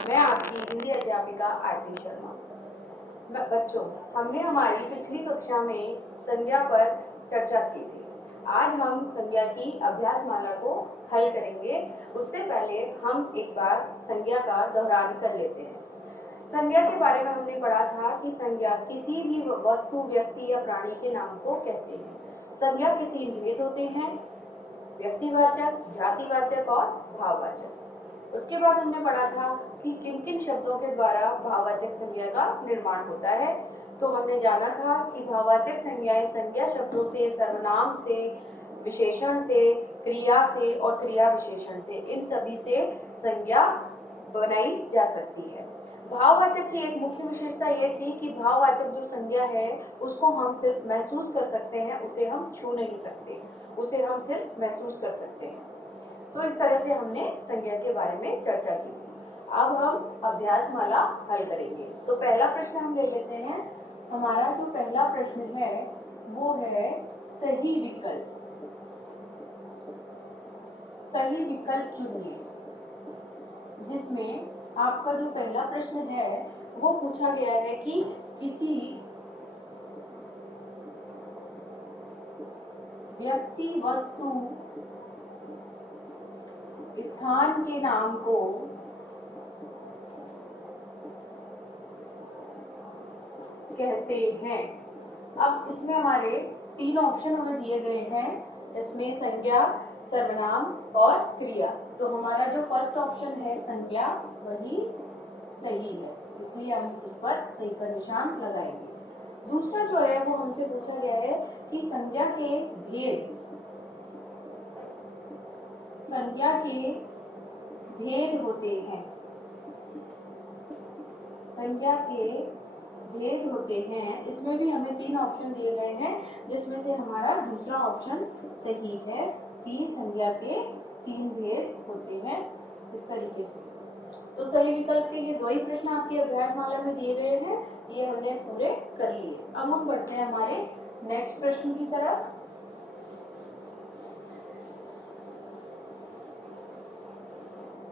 मैं आपकी हिंदी अध्यापिका आरती शर्मा। बच्चों, हमने हमारी पिछली कक्षा में संज्ञा पर चर्चा की थी। आज हम संज्ञा की अभ्यासमाला को हल करेंगे। उससे पहले हम एक बार संज्ञा का दोहरान कर लेते हैं। संज्ञा के बारे में हमने पढ़ा था कि संज्ञा किसी भी वस्तु, व्यक्ति या प्राणी के नाम को कहते हैं। संज्ञा के 3 भेद होते हैं: व्यक्तिवाचक, जातिवाचक और भाववाचक। उसके बाद हमने पढ़ा था कि किन किन शब्दों के द्वारा भाववाचक संज्ञा का निर्माण होता है। तो हमने जाना था कि भाववाचक संज्ञाएं संज्ञा शब्दों से, सर्वनाम से, विशेषण से, क्रिया से और क्रिया विशेषण से, इन सभी से संज्ञा बनाई जा सकती है। भाववाचक की एक मुख्य विशेषता यह थी कि भाववाचक जो संज्ञा है उसको हम सिर्फ महसूस कर सकते हैं, उसे हम छू नहीं सकते, उसे हम सिर्फ महसूस कर सकते हैं। तो इस तरह से हमने संज्ञा के बारे में चर्चा की थी। अब हम अभ्यासमाला हल करेंगे। तो पहला प्रश्न हम ले लेते हैं। हमारा जो पहला प्रश्न है वो है सही विकल्प। सही विकल्प चुनिए। जिसमें आपका जो पहला प्रश्न है वो पूछा गया है कि किसी व्यक्ति, वस्तु, स्थान के नाम को कहते हैं। अब इसमें हमारे 3 ऑप्शन हमें दिए गए हैं। इसमें संज्ञा, सर्वनाम और क्रिया। तो हमारा जो फर्स्ट ऑप्शन है संज्ञा, वही सही है, इसलिए हम इस पर सही का निशान लगाएंगे। दूसरा जो है वो हमसे पूछा गया है कि संज्ञा के भेद, संज्ञा के भेद होते हैं। संज्ञा के भेद होते हैं। इसमें भी हमें 3 ऑप्शन दिए गए हैं, जिसमें से हमारा दूसरा ऑप्शन सही है कि संज्ञा के 3 भेद होते हैं, इस तरीके से। तो सही विकल्प के ये 2 ही प्रश्न आपकी अभ्यासमाला में दिए गए हैं, ये हमने पूरे कर लिए। अब हम बढ़ते हैं हमारे नेक्स्ट प्रश्न की तरफ।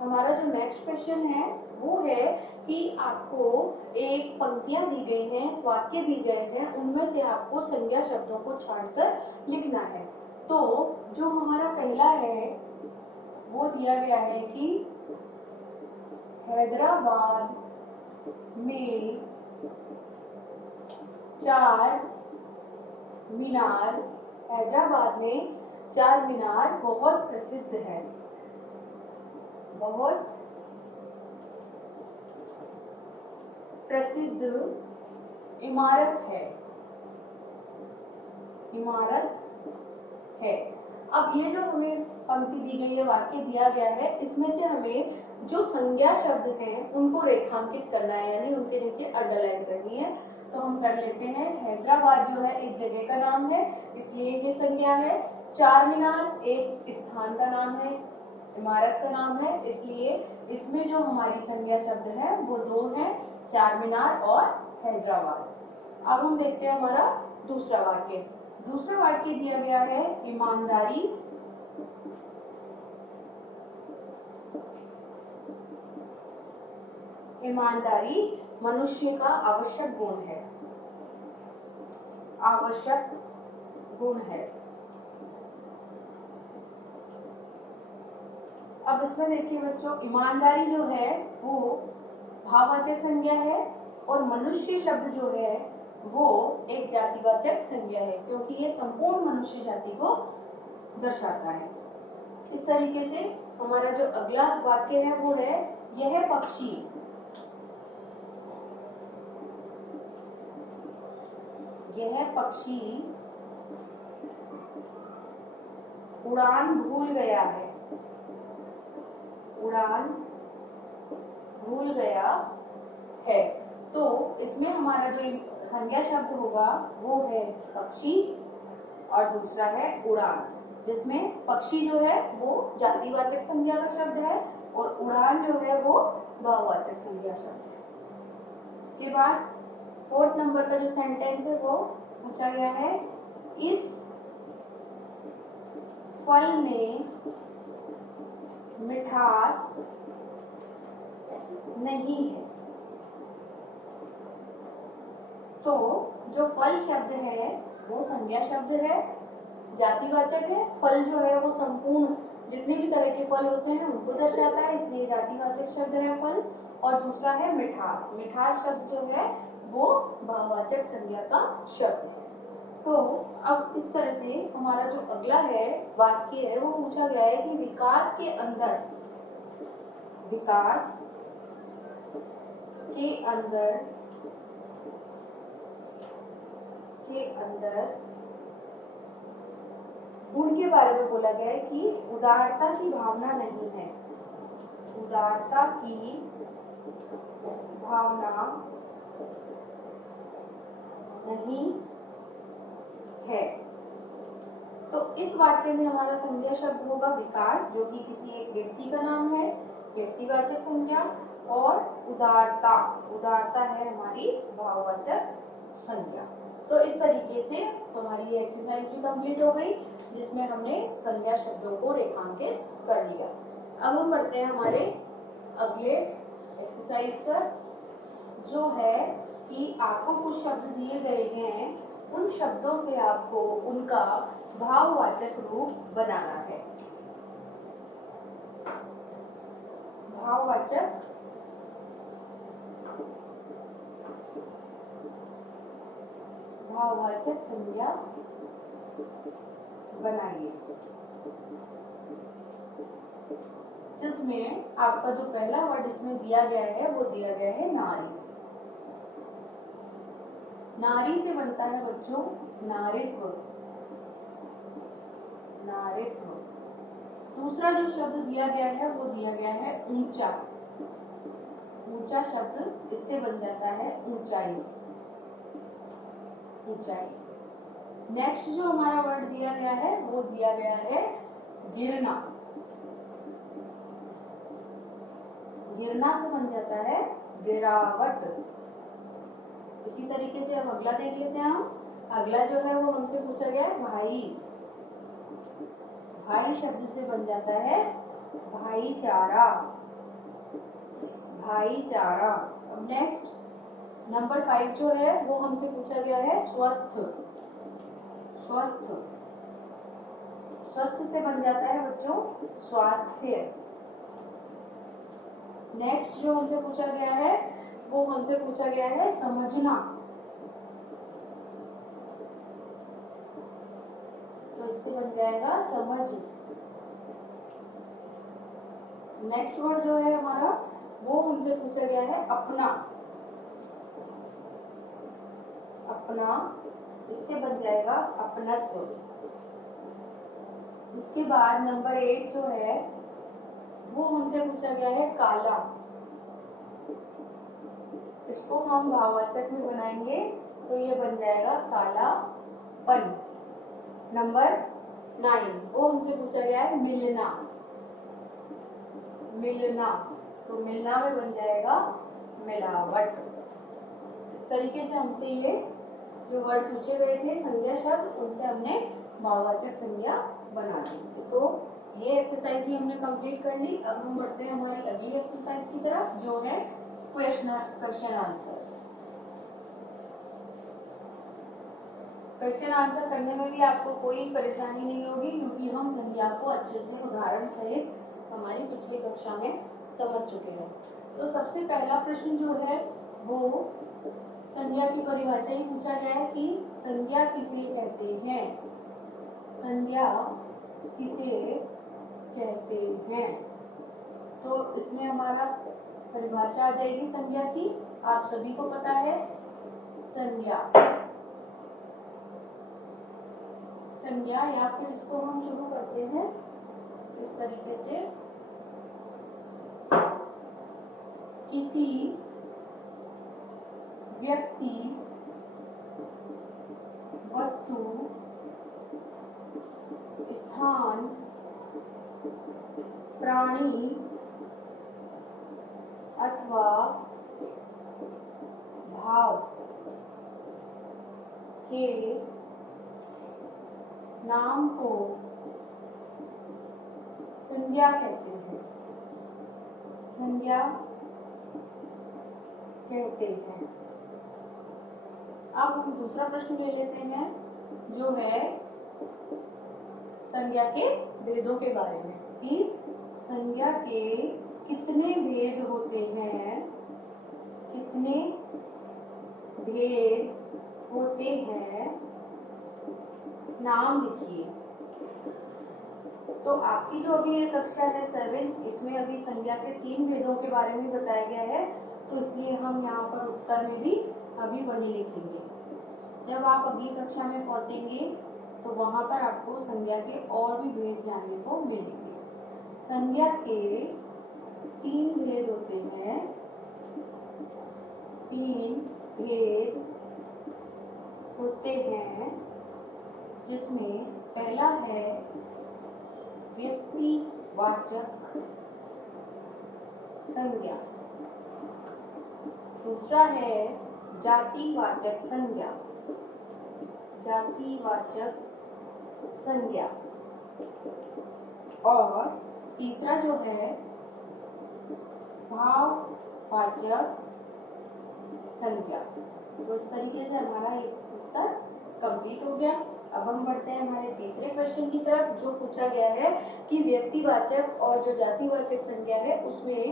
हमारा जो नेक्स्ट क्वेश्चन है वो है कि आपको एक पंक्तियां दी गई हैं, वाक्य दिए गए हैं, उनमें से आपको संज्ञा शब्दों को छांटकर लिखना है। तो जो हमारा पहला है वो दिया गया है कि हैदराबाद में 4 मीनार, हैदराबाद में 4 मीनार बहुत प्रसिद्ध है, बहुत प्रसिद्ध इमारत है, इमारत है। अब ये जो हमें पंक्ति दी गई है, वाक्य दिया गया है, इसमें से हमें जो संज्ञा शब्द हैं उनको रेखांकित करना है, यानी उनके नीचे अंडरलाइन करनी है। तो हम कर लेते हैं। हैदराबाद जो है एक जगह का नाम है, इसलिए ये संज्ञा है। 4 मीनार एक स्थान का नाम है, इमारत का नाम है, इसलिए इसमें जो हमारी संज्ञा शब्द है वो 2 हैं, 4 मीनार और हैदराबाद। अब हम देखते हैं हमारा दूसरा वाक्य। दूसरा वाक्य दिया गया है ईमानदारी, ईमानदारी मनुष्य का आवश्यक गुण है, आवश्यक गुण है। अब इसमें देखिए बच्चों, ईमानदारी जो है वो भाववाचक संज्ञा है और मनुष्य शब्द जो है वो एक जातिवाचक संज्ञा है, क्योंकि ये संपूर्ण मनुष्य जाति को दर्शाता है। इस तरीके से हमारा जो अगला वाक्य है वो है यह पक्षी, यह पक्षी उड़ान भूल गया है, उड़ान भूल गया है। तो इसमें हमारा जो संज्ञा शब्द होगा वो है पक्षी और दूसरा है उड़ान, जिसमें पक्षी जो है वो जातिवाचक संज्ञा का शब्द है और उड़ान जो है वो भाववाचक संज्ञा शब्द है। इसके बाद 4th नंबर का जो सेंटेंस है वो पूछा गया है, इस फल में मिठास नहीं है। तो जो फल शब्द है वो संज्ञा शब्द है, जातिवाचक है। फल जो है वो संपूर्ण जितने भी तरह के फल होते हैं उनको दर्शाता है, इसलिए जातिवाचक शब्द है फल। और दूसरा है मिठास। मिठास शब्द जो है वो भाववाचक संज्ञा का शब्द है। तो अब इस तरह से हमारा जो अगला है वाक्य है वो पूछा गया है कि विकास के अंदर गुण के बारे में बोला गया है कि उदारता की भावना नहीं है। उदारता की भावना नहीं है। तो इस वाक्य में हमारा संज्ञा शब्द होगा विकास, जो कि किसी एक व्यक्ति का नाम है, व्यक्तिवाचक संज्ञा। और उदारता है हमारी भाववाचक संज्ञा। तो इस तरीके से हमारी ये एक्सरसाइज भी कंप्लीट हो गई, जिसमें हमने संज्ञा शब्दों को रेखांकित कर लिया। अब हम बढ़ते हैं हमारे अगले एक्सरसाइज पर, जो है कि आपको कुछ शब्द दिए गए हैं, उन शब्दों से आपको उनका भाववाचक रूप बनाना है। भाववाचक संज्ञा बनाइए, जिसमें आपका जो पहला वर्ड इसमें दिया गया है वो दिया गया है नारी। नारी से बनता है बच्चों नारित्व। दूसरा जो शब्द दिया गया है वो दिया गया है ऊंचा। ऊंचा शब्द इससे बन जाता है ऊंचाई। नेक्स्ट जो हमारा वर्ड दिया गया है वो दिया गया है गिरना। गिरना से बन जाता है गिरावट। इसी तरीके से अब अगला देख लेते हैं हम। अगला जो है वो हमसे पूछा गया है भाई। भाई शब्द से बन जाता है भाईचारा। अब नेक्स्ट नंबर 5 जो है वो हमसे पूछा गया है स्वस्थ। स्वस्थ से बन जाता है बच्चों स्वास्थ्य। नेक्स्ट जो हमसे पूछा गया है वो हमसे पूछा गया है समझना। तो इससे बन जाएगा समझ। नेक्स्ट वर्ड जो है हमारा वो हमसे पूछा गया है अपना। इससे बन जाएगा अपनत्व। इसके बाद नंबर 8 जो है वो हमसे पूछा गया है काला। इसको हम भाववाचक में बनाएंगे तो ये बन जाएगा कालापन। नंबर 9 वो हमसे पूछा गया है मिलना। तो मिलना में बन जाएगा मिलावट। इस तरीके से हमसे ये जो वर्ड पूछे गए थे संज्ञा शब्द, उनसे हमने भाववाचक संज्ञा बना दी। तो ये एक्सरसाइज भी हमने कंप्लीट कर ली। अब हम बढ़ते हैं हमारी अगली एक्सरसाइज की तरफ, जो है क्वेश्चन आंसर करने में भी आपको कोई परेशानी नहीं होगी, क्योंकि हम संज्ञा को अच्छे से उदाहरण सहित हमारी पिछली कक्षा में समझ चुके हैं। तो सबसे पहला प्रश्न जो है वो संज्ञा की परिभाषा ही पूछा गया है कि संज्ञा किसे कहते हैं। तो इसमें हमारा परिभाषा आ जाएगी संज्ञा की, आप सभी को पता है। संज्ञा या फिर इसको हम शुरू करते हैं इस तरीके से, किसी व्यक्ति, वस्तु, स्थान, प्राणी अथवा भाव के नाम को संज्ञा कहते हैं। संज्ञा कहते हैं। अब हम दूसरा प्रश्न ले लेते हैं, जो है संज्ञा के भेदों के बारे में, कि संज्ञा के कितने भेद होते हैं, कितने भेद होते हैं, नाम लिखिए। तो आपकी जो अभी ये कक्षा है 7, इसमें अभी संज्ञा के 3 भेदों के बारे में बताया गया है, तो इसलिए हम यहाँ पर उत्तर में भी अभी वही लिखेंगे। जब आप अगली कक्षा में पहुंचेंगे तो वहां पर आपको संज्ञा के और भी भेद जानने को मिलेंगे। संज्ञा के 3 भेद होते हैं, 3 भेद होते हैं, जिसमें पहला है व्यक्तिवाचक संज्ञा, दूसरा है जातिवाचक संज्ञा, जातिवाचक संज्ञा, और तीसरा जो है भाववाचक संज्ञा। तो इस तरीके से हमारा ये उत्तर कंप्लीट हो गया। अब हम बढ़ते हैं हमारे तीसरे क्वेश्चन की तरफ, जो पूछा गया है कि व्यक्तिवाचक और जो जातिवाचक संज्ञा है उसमें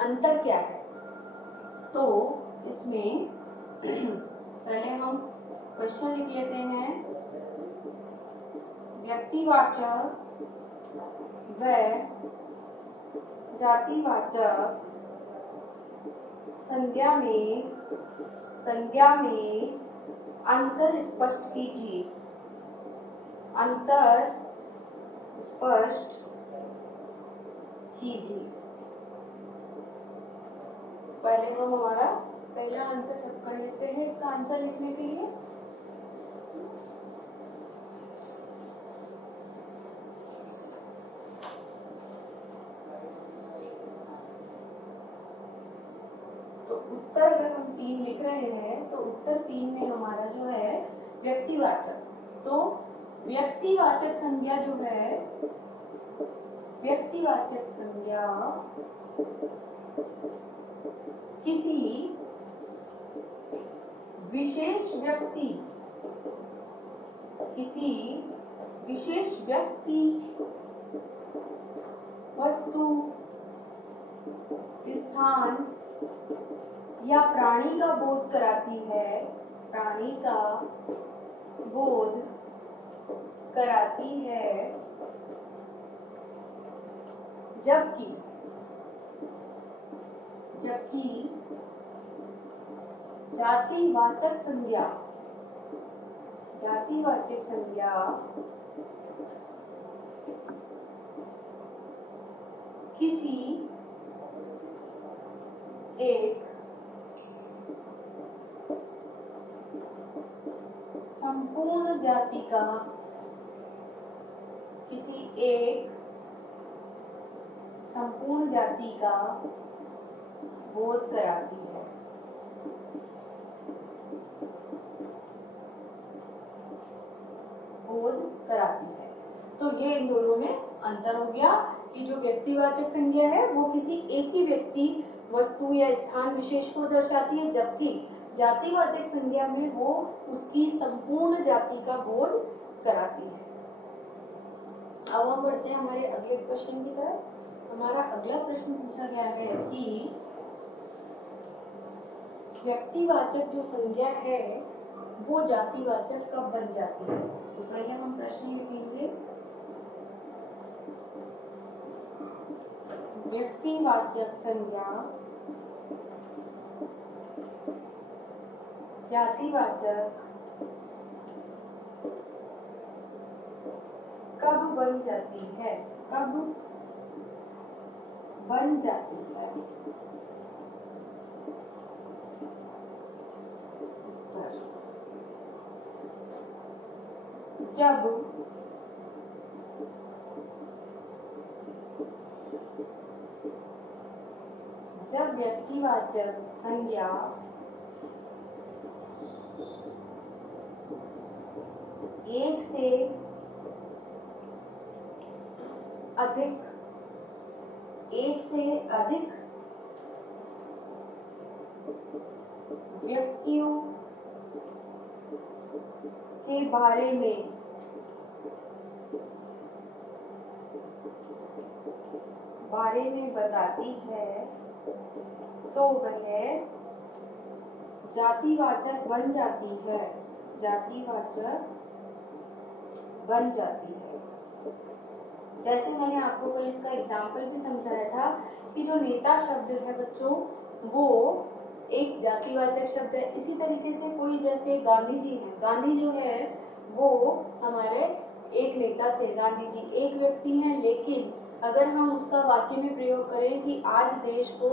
अंतर क्या है। तो इसमें पहले हम क्वेश्चन लिख लेते हैं। व्यक्तिवाचक व जातिवाचक संज्ञा में अंतर स्पष्ट कीजिए, अंतर स्पष्ट कीजिए। पहले हम हमारा पहला आंसर कर लेते हैं। इसका आंसर लिखने के लिए तो उत्तर अगर हम 3 लिख रहे हैं तो उत्तर 3 में हमारा जो है व्यक्तिवाचक। तो व्यक्तिवाचक संज्ञा जो है, व्यक्तिवाचक संज्ञा किसी विशेष व्यक्ति, किसी विशेष व्यक्ति, वस्तु, स्थान या प्राणी का बोध कराती है, प्राणी का बोध कराती है, जबकि जातिवाचक संज्ञा, जातिवाचक संज्ञा किसी एक संपूर्ण जाति का, किसी एक संपूर्ण जाति का बोध कराती है। बोध कराती है। तो ये इन दोनों में अंतर हो गया कि जो व्यक्तिवाचक संज्ञा है वो किसी एक ही व्यक्ति, वस्तु या स्थान विशेष को दर्शाती है, जबकि जातिवाचक संज्ञा में वो उसकी संपूर्ण जाति का बोध कराती है। अब हम बढ़ते हैं हमारे अगले प्रश्न की तरफ। हमारा अगला प्रश्न पूछा गया है कि व्यक्तिवाचक जो संज्ञा है वो जातिवाचक कब बन जाती है। तो पहले हम प्रश्न लिखेंगे, व्यक्तिवाचक संज्ञा जातिवाचक कब बन जाती है, कब बन जाती है। जब व्यक्तिवाचक संज्ञा एक से अधिक के बारे में बताती है तो वह जातिवाचक बन जाती है। जातिवाचक बन जाती है। जैसे मैंने आपको कल इसका एग्जाम्पल भी समझाया था कि जो नेता शब्द है बच्चों वो एक जातिवाचक शब्द है। इसी तरीके से कोई जैसे गांधी जी हैं, गांधी जो है वो हमारे एक नेता थे। गांधी जी एक व्यक्ति हैं, लेकिन अगर हम उसका वाक्य में प्रयोग करें कि आज देश को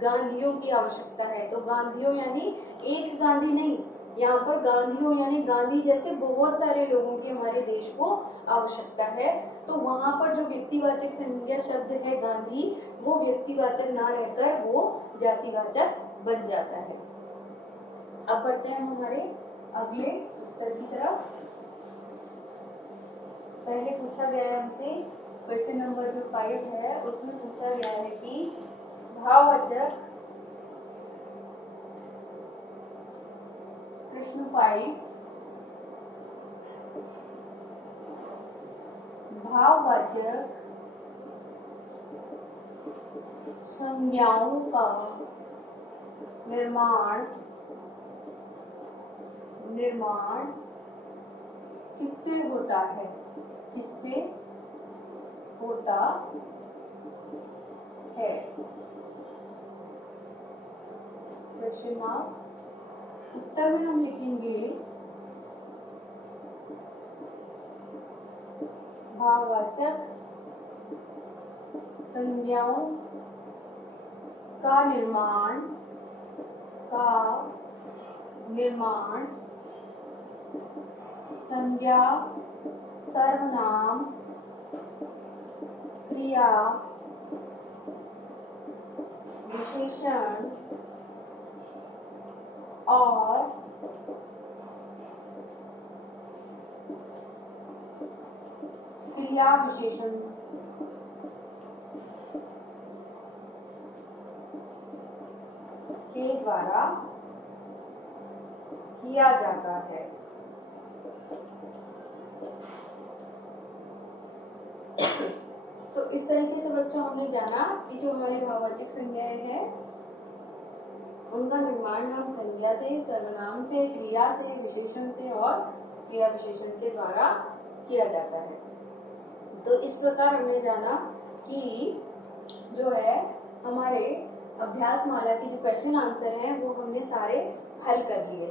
गांधियों की आवश्यकता है, तो गांधियों यानी एक गांधी नहीं, यहाँ पर गांधियों यानी गांधी जैसे बहुत सारे लोगों की हमारे देश को आवश्यकता है। तो वहां पर जो व्यक्तिवाचक संज्ञा शब्द है गांधी, वो व्यक्तिवाचक ना रहकर वो जातिवाचक बन जाता है। अब बढ़ते हैं हमारे अगले उत्तर की तरफ। पहले पूछा गया है हमसे क्वेश्चन नंबर जो 5 है, उसमें पूछा गया है कि भाववाचक प्रश्न 5 भाववाचक संज्ञाओं का निर्माण किससे होता है? किससे होता है? Question mark. उत्तर में हम लिखेंगे भाववाचक संज्ञाओं का निर्माण संज्ञा, सर्वनाम, क्रिया, विशेषण और क्रिया विशेषण के द्वारा किया जाता है। तो इस तरीके से बच्चों हमने जाना कि जो हमारी भाववाचक संज्ञाएं हैं उनका निर्माण हम संज्ञा से, सर्वनाम से, क्रिया से, विशेषण से और क्रिया विशेषण के द्वारा किया जाता है। तो इस प्रकार हमने जाना कि जो है हमारे अभ्यास माला की जो क्वेश्चन आंसर हैं वो हमने सारे हल कर लिए।